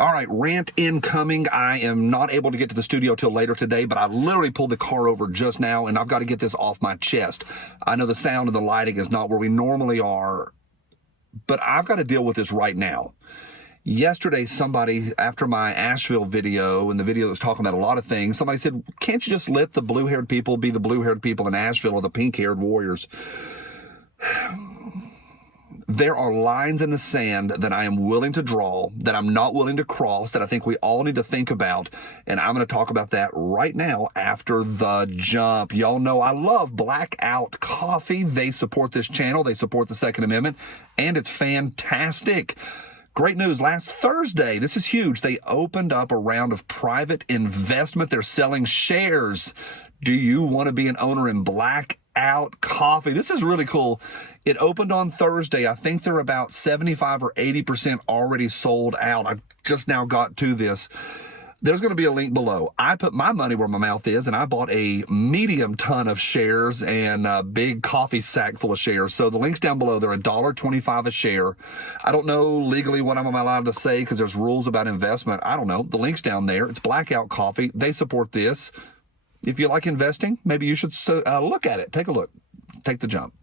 All right, rant incoming. I am not able to get to the studio till later today, but I literally pulled the car over just now, and I've got to get this off my chest. I know the sound and the lighting is not where we normally are, but I've got to deal with this right now. Yesterday, somebody, after my Asheville video, and the video that was talking about a lot of things, somebody said, can't you just let the blue-haired people be the blue-haired people in Asheville or the pink-haired warriors? There are lines in the sand that I am willing to draw, that I'm not willing to cross, that I think we all need to think about, and I'm going to talk about that right now after the jump. Y'all know I love Blackout Coffee. They support this channel. They support the Second Amendment, and it's fantastic. Great news. Last Thursday, this is huge, they opened up a round of private investment. They're selling shares. Do you want to be an owner in Blackout Coffee? This is really cool. It opened on Thursday. I think they're about 75 or 80% already sold out. I just now got to this. There's going to be a link below. I put my money where my mouth is, and I bought a medium ton of shares and a big coffee sack full of shares. So the link's down below. They're $1.25 a share. I don't know legally what I'm allowed to say because there's rules about investment. I don't know. The link's down there. It's Blackout Coffee. They support this. If you like investing, maybe you should look at it. Take a look. Take the jump.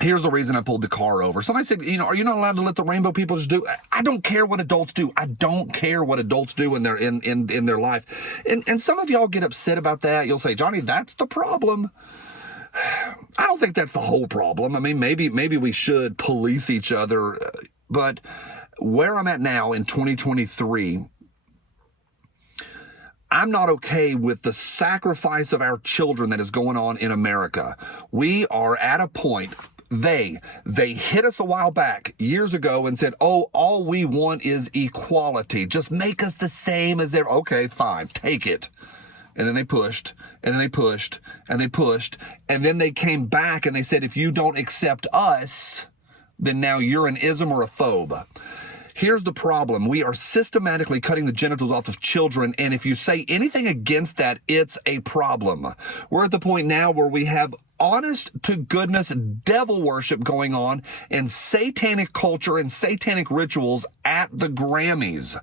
Here's the reason I pulled the car over. Somebody said, are you not allowed to let the rainbow people just do? I don't care what adults do. I don't care what adults do in their life. And some of y'all get upset about that. You'll say, Johnny, that's the problem. I don't think that's the whole problem. I mean, maybe we should police each other. But where I'm at now in 2023, I'm not okay with the sacrifice of our children that is going on in America. We are at a point. They hit us a while back, years ago, and said, oh, all we want is equality. Just make us the same as they're. Okay, fine, take it. And then they pushed, and then they pushed, and they pushed. And then they came back and they said, if you don't accept us, then now you're an ism or a phobe. Here's the problem. We are systematically cutting the genitals off of children, and if you say anything against that, it's a problem. We're at the point now where we have honest to goodness devil worship going on and satanic culture and satanic rituals at the Grammys.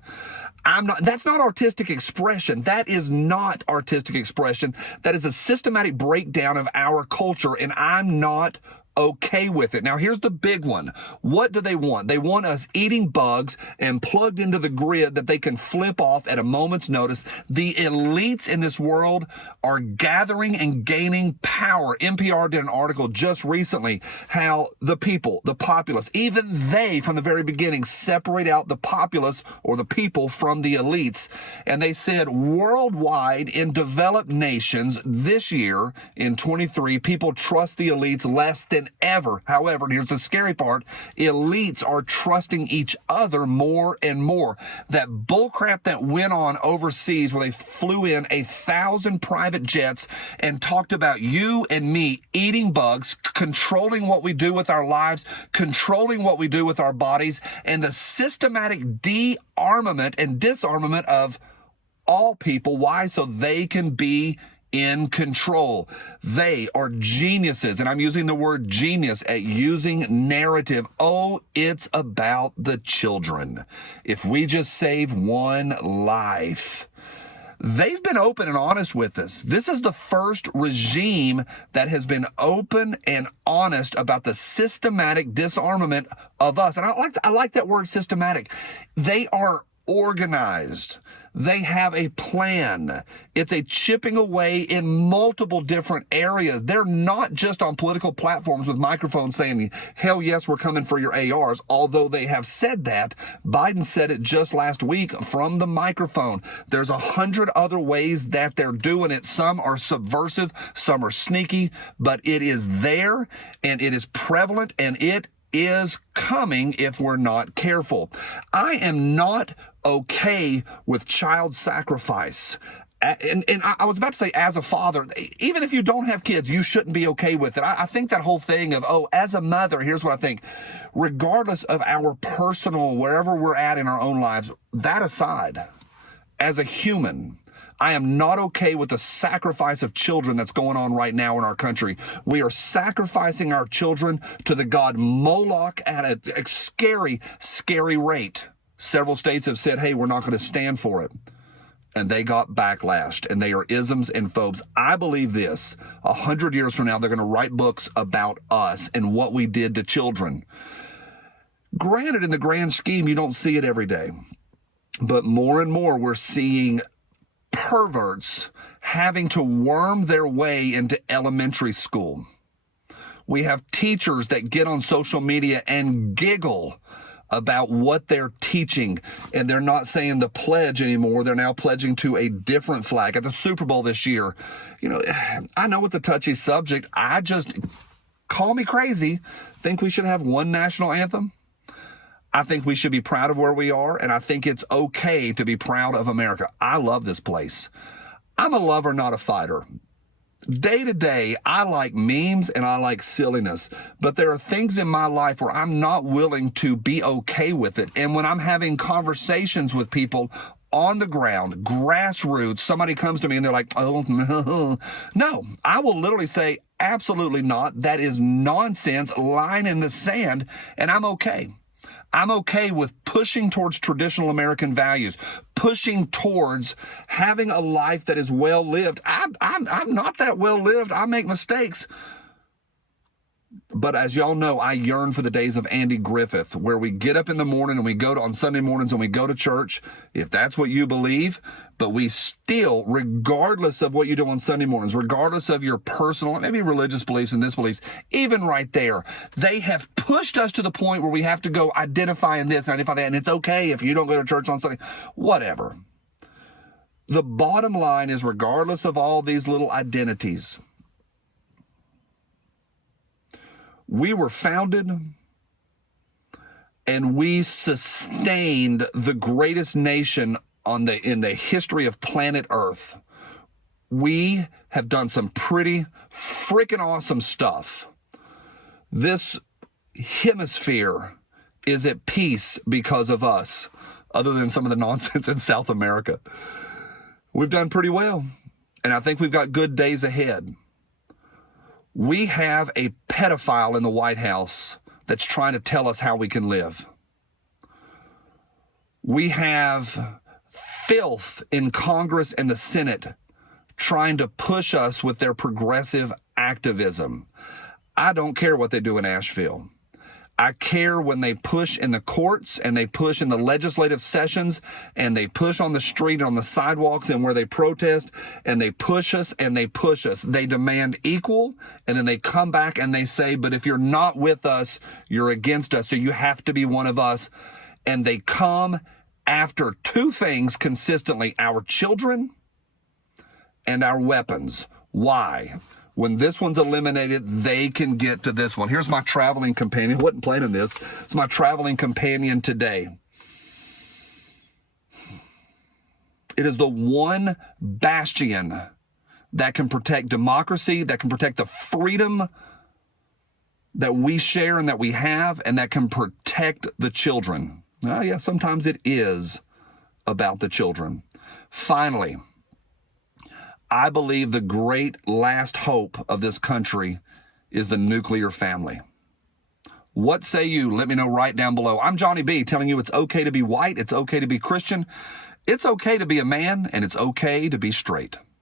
That's not artistic expression. That is not artistic expression. That is a systematic breakdown of our culture, and I'm not okay with it. Now, here's the big one. What do they want? They want us eating bugs and plugged into the grid that they can flip off at a moment's notice. The elites in this world are gathering and gaining power. NPR did an article just recently how the people, the populace, even they from the very beginning separate out the populace or the people from the elites. And they said worldwide in developed nations this year in 23, people trust the elites less than ever. However, here's the scary part. Elites are trusting each other more and more. That bullcrap that went on overseas where they flew in 1,000 private jets and talked about you and me eating bugs, controlling what we do with our lives, controlling what we do with our bodies, and the systematic de-armament and disarmament of all people. Why? So they can be in control. They are geniuses, and I'm using the word genius at using narrative. Oh, it's about the children. If we just save one life. They've been open and honest with us. This is the first regime that has been open and honest about the systematic disarmament of us. And I like that word systematic. They are organized. They have a plan. It's a chipping away in multiple different areas. They're not just on political platforms with microphones saying, hell yes, we're coming for your ARs, although they have said that. Biden said it just last week from the microphone. There's 100 other ways that they're doing it. Some are subversive, some are sneaky, but it is there and it is prevalent and it is coming if we're not careful. I am not okay with child sacrifice. And I was about to say, as a father, even if you don't have kids, you shouldn't be okay with it. I think that whole thing of, oh, as a mother, here's what I think. Regardless of our personal, wherever we're at in our own lives, that aside, as a human, I am not okay with the sacrifice of children that's going on right now in our country. We are sacrificing our children to the god Moloch at a scary, scary rate. Several states have said, hey, we're not going to stand for it. And they got backlashed, and they are isms and phobes. I believe this, 100 years from now, they're going to write books about us and what we did to children. Granted, in the grand scheme, you don't see it every day. But more and more, we're seeing perverts having to worm their way into elementary school. We have teachers that get on social media and giggle about what they're teaching, and they're not saying the pledge anymore. They're now pledging to a different flag. At the Super Bowl this year, I know it's a touchy subject. I just, call me crazy, think we should have one national anthem. I think we should be proud of where we are, and I think it's okay to be proud of America. I love this place. I'm a lover, not a fighter. Day to day, I like memes and I like silliness, but there are things in my life where I'm not willing to be okay with it. And when I'm having conversations with people on the ground, grassroots, somebody comes to me and they're like, oh, no, I will literally say, absolutely not. That is nonsense, line in the sand, and I'm okay. I'm okay with pushing towards traditional American values, pushing towards having a life that is well lived. I'm not that well lived. I make mistakes. But as y'all know, I yearn for the days of Andy Griffith, where we get up in the morning and we go on Sunday mornings and we go to church, if that's what you believe, but we still, regardless of what you do on Sunday mornings, regardless of your personal, maybe religious beliefs and this beliefs, even right there, they have pushed us to the point where we have to go identify in this and identify that, and it's okay if you don't go to church on Sunday, whatever. The bottom line is, regardless of all these little identities, we were founded and we sustained the greatest nation in the history of planet Earth. We have done some pretty freaking awesome stuff. This hemisphere is at peace because of us, other than some of the nonsense in South America. We've done pretty well, and I think we've got good days ahead. We have a pedophile in the White House that's trying to tell us how we can live. We have filth in Congress and the Senate trying to push us with their progressive activism. I don't care what they do in Asheville. I care when they push in the courts and they push in the legislative sessions and they push on the street, on the sidewalks, and where they protest, and they push us and they push us. They demand equal, and then they come back and they say, but if you're not with us, you're against us, so you have to be one of us. And they come after two things consistently: our children and our weapons. Why? When this one's eliminated, they can get to this one. Here's my traveling companion. I wasn't planning this. It's my traveling companion today. It is the one bastion that can protect democracy, that can protect the freedom that we share and that we have, and that can protect the children. Oh, yeah, sometimes it is about the children. Finally, I believe the great last hope of this country is the nuclear family. What say you? Let me know right down below. I'm Johnny B, telling you it's okay to be white, it's okay to be Christian, it's okay to be a man, and it's okay to be straight.